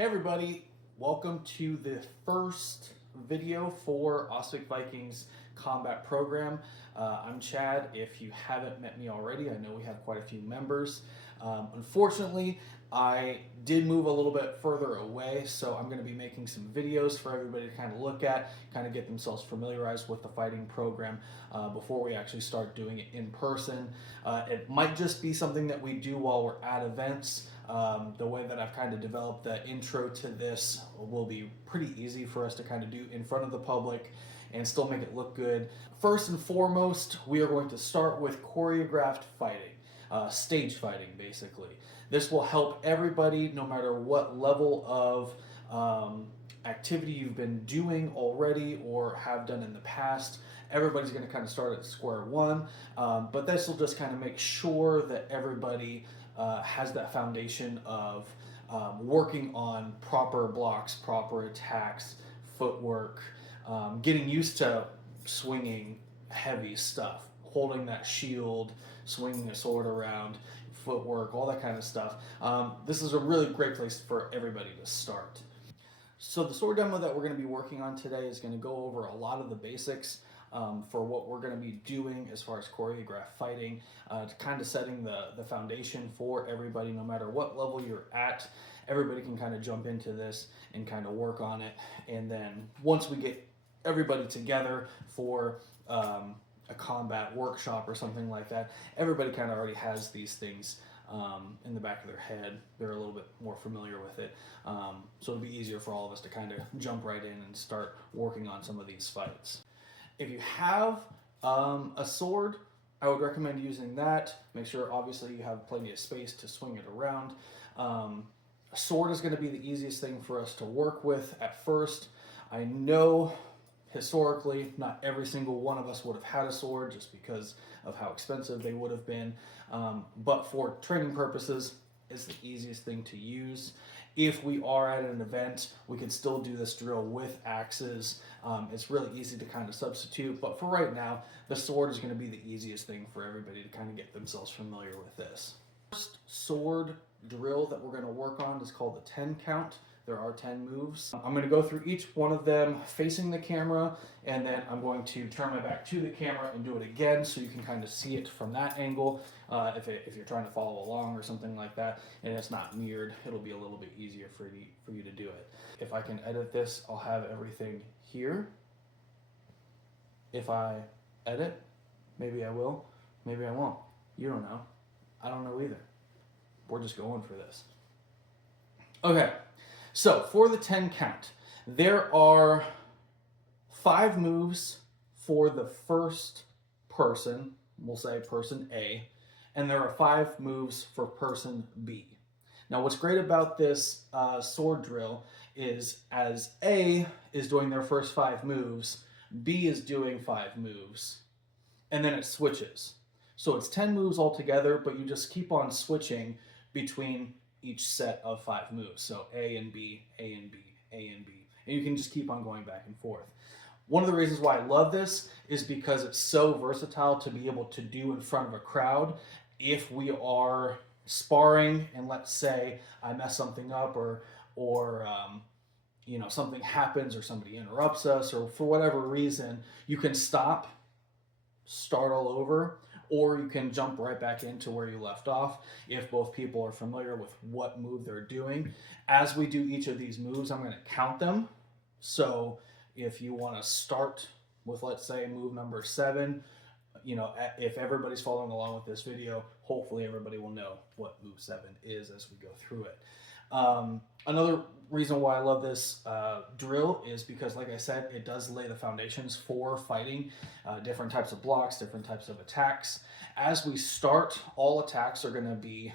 Hey everybody, welcome to the first video for Ostvik Vikings combat program. I'm Chad. If you haven't met me already, I know we have quite a few members. Unfortunately, I did move a little bit further away, so I'm going to be making some videos for everybody to kind of look at, kind of get themselves familiarized with the fighting program before we actually start doing it in person. It might just be something that we do while we're at events. The way that I've kind of developed the intro to this will be pretty easy for us to kind of do in front of the public and still make it look good. First and foremost, we are going to start with choreographed fighting, stage fighting basically. This will help everybody no matter what level of activity you've been doing already or have done in the past. Everybody's going to kind of start at square one, but this will just kind of make sure that everybody has that foundation of working on proper blocks, proper attacks, footwork, getting used to swinging heavy stuff, holding that shield, swinging a sword around, footwork, all that kind of stuff. This is a really great place for everybody to start. So the sword demo that we're going to be working on today is going to go over a lot of the basics for what we're going to be doing as far as choreographed fighting, kind of setting the foundation for everybody, no matter what level you're at. Everybody can kind of jump into this and kind of work on it. And then once we get everybody together for a combat workshop or something like that, everybody kind of already has these things in the back of their head. They're a little bit more familiar with it. So it'll be easier for all of us to kind of jump right in and start working on some of these fights. If you have a sword, I would recommend using that. Make sure obviously you have plenty of space to swing it around. A sword is going to be the easiest thing for us to work with at first. I know historically not every single one of us would have had a sword just because of how expensive they would have been, but for training purposes it's the easiest thing to use. If we are at an event, we can still do this drill with axes. It's really easy to kind of substitute, but for right now the sword is going to be the easiest thing for everybody to kind of get themselves familiar with this. First sword drill that we're going to work on is called the 10 count. There are 10 moves. I'm going to go through each one of them facing the camera, and then I'm going to turn my back to the camera and do it again so you can kind of see it from that angle. If you're trying to follow along or something like that and it's not mirrored, it'll be a little bit easier for you to do it. If I can edit this, I'll have everything here. If I edit, maybe I will, maybe I won't. You don't know. I don't know either. We're just going for this. Okay. So for the 10 count, there are 5 moves for the first person, we'll say person A, and there are 5 moves for person B. Now what's great about this sword drill is as A is doing their first 5 moves, B is doing 5 moves, and then it switches. So it's 10 moves altogether, but you just keep on switching between each set of 5 moves. So A and B, A and B, A and B. And you can just keep on going back and forth. One of the reasons why I love this is because it's so versatile to be able to do in front of a crowd. If we are sparring and let's say I mess something up or you know, something happens or somebody interrupts us or for whatever reason, you can stop, start all over, or you can jump right back into where you left off if both people are familiar with what move they're doing. As we do each of these moves, I'm going to count them. So if you want to start with, let's say, move number 7, you know, if everybody's following along with this video, hopefully everybody will know what move 7 is as we go through it. Another reason why I love this drill is because, like I said, it does lay the foundations for fighting, different types of blocks, different types of attacks. As we start, all attacks are going to be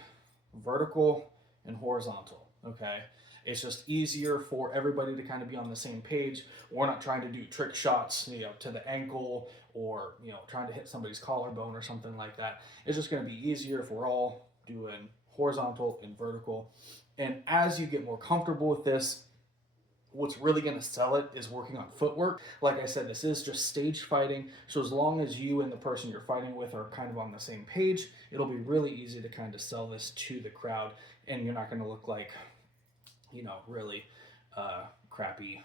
vertical and horizontal, okay? It's just easier for everybody to kind of be on the same page. We're not trying to do trick shots, you know, to the ankle or, you know, trying to hit somebody's collarbone or something like that. It's just going to be easier if we're all doing horizontal and vertical. And as you get more comfortable with this, what's really going to sell it is working on footwork. Like I said, this is just stage fighting. So as long as you and the person you're fighting with are kind of on the same page, it'll be really easy to kind of sell this to the crowd. And you're not going to look like, really crappy.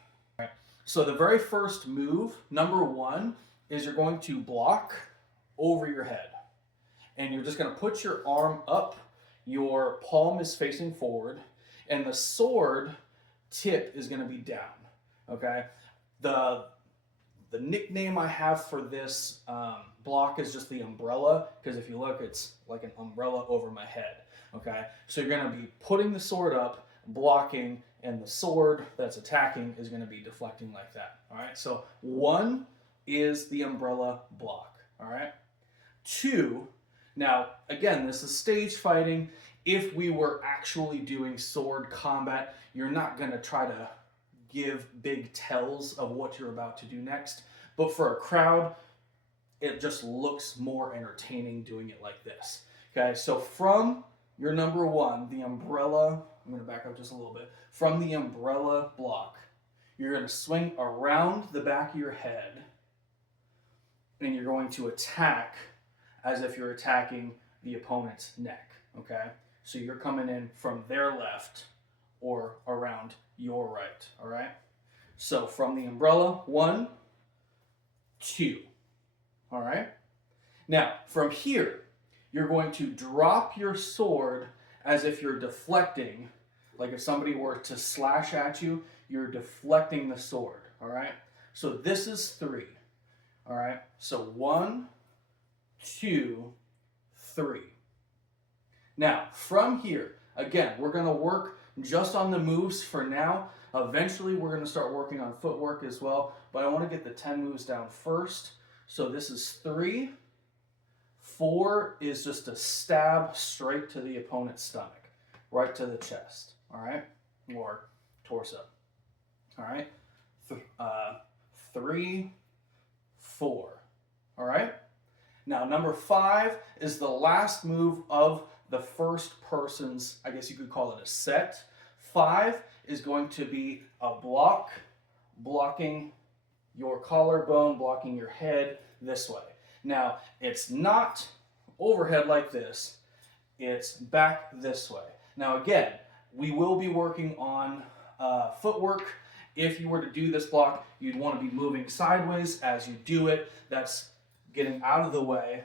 So the very first move, number one, is you're going to block over your head. And you're just going to put your arm up, your palm is facing forward, and the sword tip is going to be down. Okay? The nickname I have for this block is just the umbrella, because if you look, it's like an umbrella over my head. Okay? So you're going to be putting the sword up, blocking, and the sword that's attacking is going to be deflecting like that. All right? So one is the umbrella block. All right? Two, now again, this is stage fighting. If we were actually doing sword combat, you're not going to try to give big tells of what you're about to do next. But for a crowd, it just looks more entertaining doing it like this. Okay, so from your number one, the umbrella, I'm going to back up just a little bit. From the umbrella block, you're going to swing around the back of your head, and you're going to attack as if you're attacking the opponent's neck. Okay, so you're coming in from their left or around your right. All right, so from the umbrella, 1, 2. All right, now from here, you're going to drop your sword as if you're deflecting. Like if somebody were to slash at you, you're deflecting the sword. All right, so this is 3. All right, so 1, 2, 3. Now, from here, again, we're going to work just on the moves for now. Eventually, we're going to start working on footwork as well, but I want to get the 10 moves down first. So this is 3. 4 is just a stab straight to the opponent's stomach, right to the chest, all right, or torso. All right, 3, 4, all right. Now, number 5 is the last move of the first person's, I guess you could call it a set. 5 is going to be a block, blocking your collarbone, blocking your head this way. Now, it's not overhead like this. It's back this way. Now, again, we will be working on footwork. If you were to do this block, you'd want to be moving sideways as you do it. That's getting out of the way,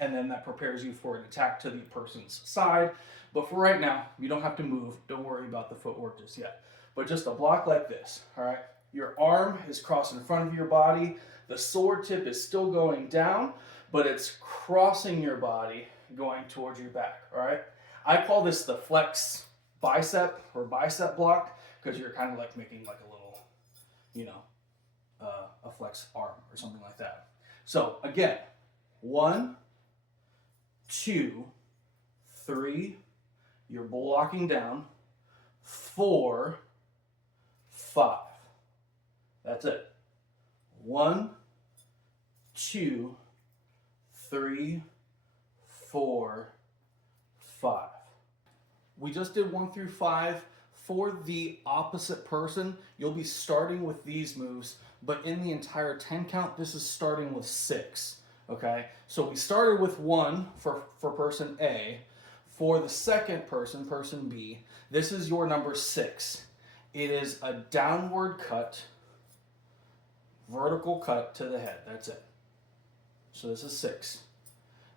and then that prepares you for an attack to the person's side. But for right now, you don't have to move. Don't worry about the footwork just yet. But just a block like this, all right? Your arm is crossed in front of your body. The sword tip is still going down, but it's crossing your body, going towards your back, all right? I call this the flex bicep or bicep block, because you're kind of like making like a little, a flex arm or something like that. So again, 1, 2, 3, you're blocking down, 4, 5. That's it. 1, 2, 3, 4, 5. We just did 1 through 5. For the opposite person, you'll be starting with these moves, but in the entire 10 count, this is starting with 6. Okay, so we started with 1 for person A. For the second person, person B, this is your number 6. It is a downward cut, vertical cut to the head. That's it. So this is 6.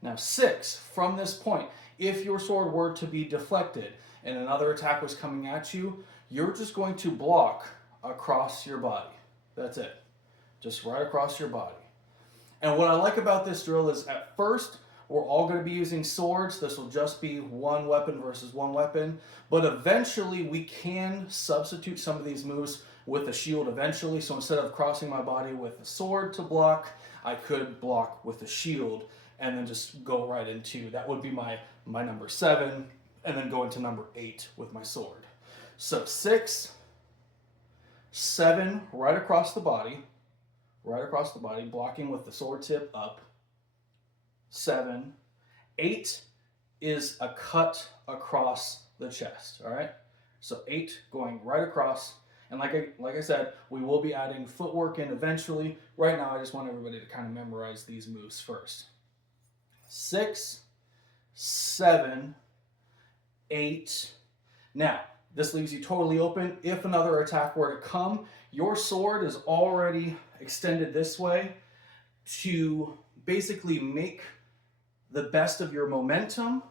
Now 6, from this point, if your sword were to be deflected and another attack was coming at you, you're just going to block across your body. That's it. Just right across your body. And what I like about this drill is at first, we're all going to be using swords. This will just be one weapon versus one weapon. But eventually, we can substitute some of these moves with a shield eventually. So instead of crossing my body with a sword to block, I could block with a shield and then just go right into, that would be my number 7, and then go into number 8 with my sword. So 6, 7, right across the body, blocking with the sword tip up. 7, 8 is a cut across the chest, all right? So 8 going right across, and like I said, we will be adding footwork in eventually. Right now, I just want everybody to kind of memorize these moves first. 6, 7, 8. Now, This leaves you totally open. If another attack were to come, your sword is already extended this way to basically make the best of your momentum.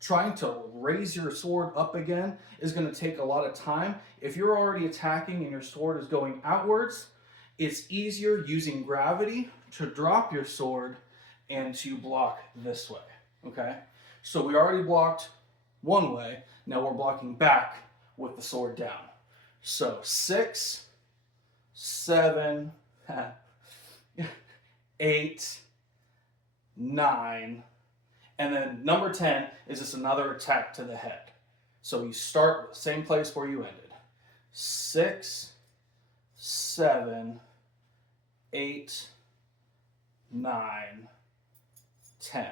Trying to raise your sword up again is going to take a lot of time. If you're already attacking and your sword is going outwards, it's easier using gravity to drop your sword and to block this way, okay? So we already blocked one way, now we're blocking back with the sword down. So 6, 7, 8, 9, and then number 10 is just another attack to the head. So you start the same place where you ended. 6, 7, 8, 9, 10.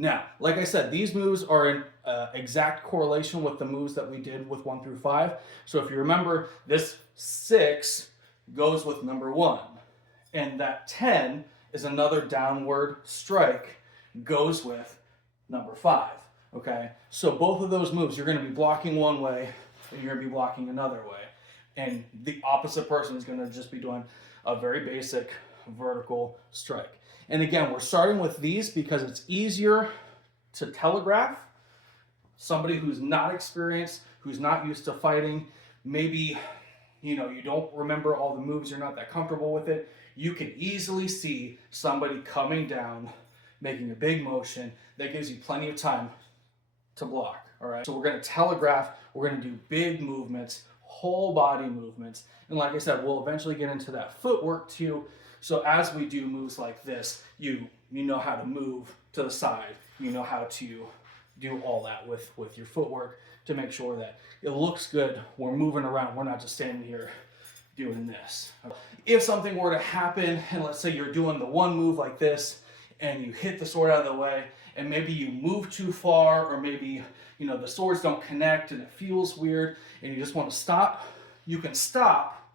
Now, like I said, these moves are in exact correlation with the moves that we did with 1 through 5. So if you remember, this 6 goes with number 1. And that 10 is another downward strike, goes with number 5. Okay? So both of those moves, you're going to be blocking one way, and you're going to be blocking another way. And the opposite person is going to just be doing a very basic vertical strike. And again, we're starting with these because it's easier to telegraph. Somebody who's not experienced, who's not used to fighting, maybe you don't remember all the moves, you're not that comfortable with it. You can easily see somebody coming down, making a big motion that gives you plenty of time to block. All right. So we're going to telegraph. We're going to do big movements, whole body movements. And like I said, we'll eventually get into that footwork too. So as we do moves like this, you know how to move to the side. You know how to do all that with your footwork to make sure that it looks good. We're moving around. We're not just standing here doing this. If something were to happen, and let's say you're doing the one move like this, and you hit the sword out of the way, and maybe you move too far, or maybe the swords don't connect and it feels weird, and you just want to stop, you can stop,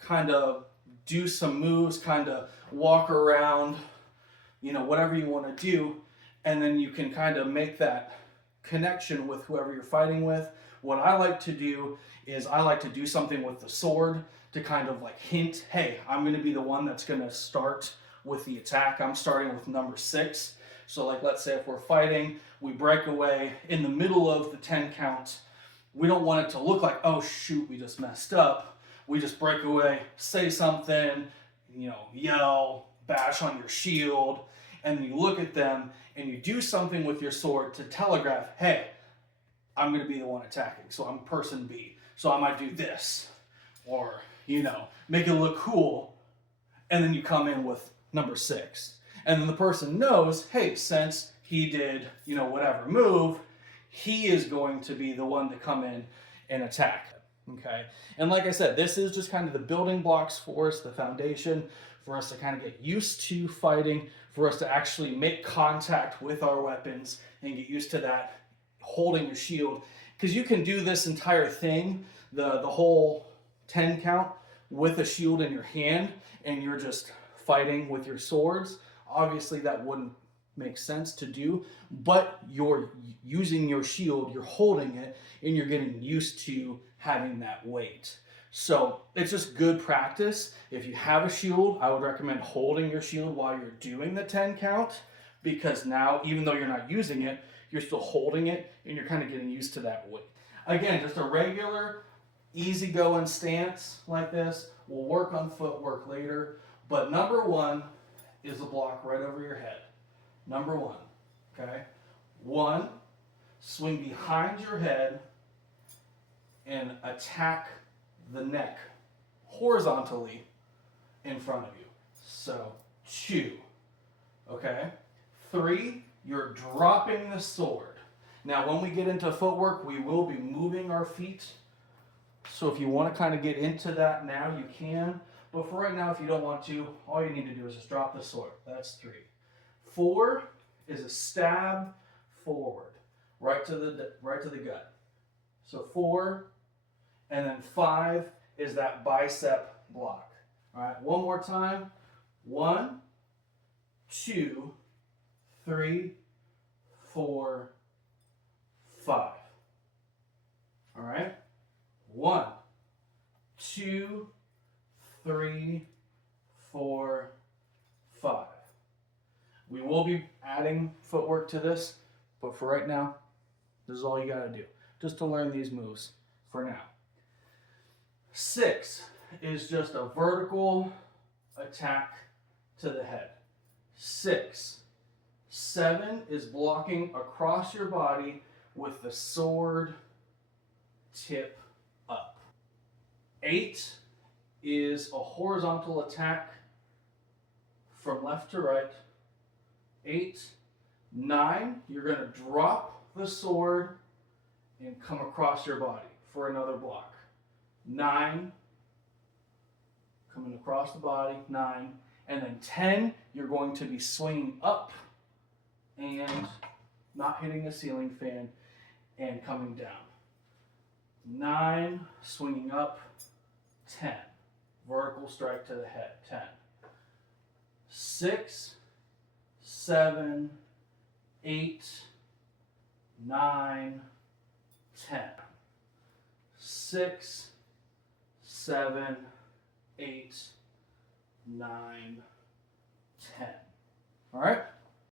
kind of do some moves, kind of walk around, whatever you want to do, and then you can kind of make that connection with whoever you're fighting with. What I like to do is I like to do something with the sword to kind of like hint, hey, I'm going to be the one that's going to start with the attack. I'm starting with number 6. So like, let's say if we're fighting, we break away in the middle of the 10 count. We don't want it to look like, oh shoot, we just messed up. We just break away, say something, yell, bash on your shield, and then you look at them and you do something with your sword to telegraph, hey, I'm going to be the one attacking. So I'm person B. So I might do this, or, make it look cool. And then you come in with number 6. And then the person knows, hey, since he did, whatever move, he is going to be the one to come in and attack. Okay. And like I said, this is just kind of the building blocks for us, the foundation for us to kind of get used to fighting, for us to actually make contact with our weapons and get used to that, holding your shield. Because you can do this entire thing, the whole 10 count, with a shield in your hand, and you're just fighting with your swords. Obviously that wouldn't make sense to do, but you're using your shield, you're holding it, and you're getting used to having that weight. So it's just good practice. If you have a shield, I would recommend holding your shield while you're doing the 10 count, because now, even though you're not using it, you're still holding it and you're kind of getting used to that weight. Again, just a regular, easygoing stance like this. We'll work on footwork later, but number 1 is a block right over your head. Number 1, okay? 1, swing behind your head and attack the neck horizontally in front of you. So 2, okay? 3, you're dropping the sword. Now when we get into footwork, we will be moving our feet. So if you want to kind of get into that now, you can. But for right now, if you don't want to, all you need to do is just drop the sword. That's 3. 4 is a stab forward, right to the gut. So 4, and then 5 is that bicep block. All right, one more time. 1, 2, 3, 4, 5. All right. 1, 2, 3, 4, 5. We will be adding footwork to this, but for right now, this is all you got to do, just to learn these moves for now. 6 is just a vertical attack to the head. 6. 7 is blocking across your body with the sword tip up. 8 is a horizontal attack from left to right. 8. 9, you're going to drop the sword and come across your body for another block. 9, coming across the body, 9. And then 10, you're going to be swinging up and not hitting the ceiling fan and coming down. 9, swinging up, 10. Vertical strike to the head, 10. 6, 7, 8, 9, 10. 6, 7, 8, 9, 10. All right?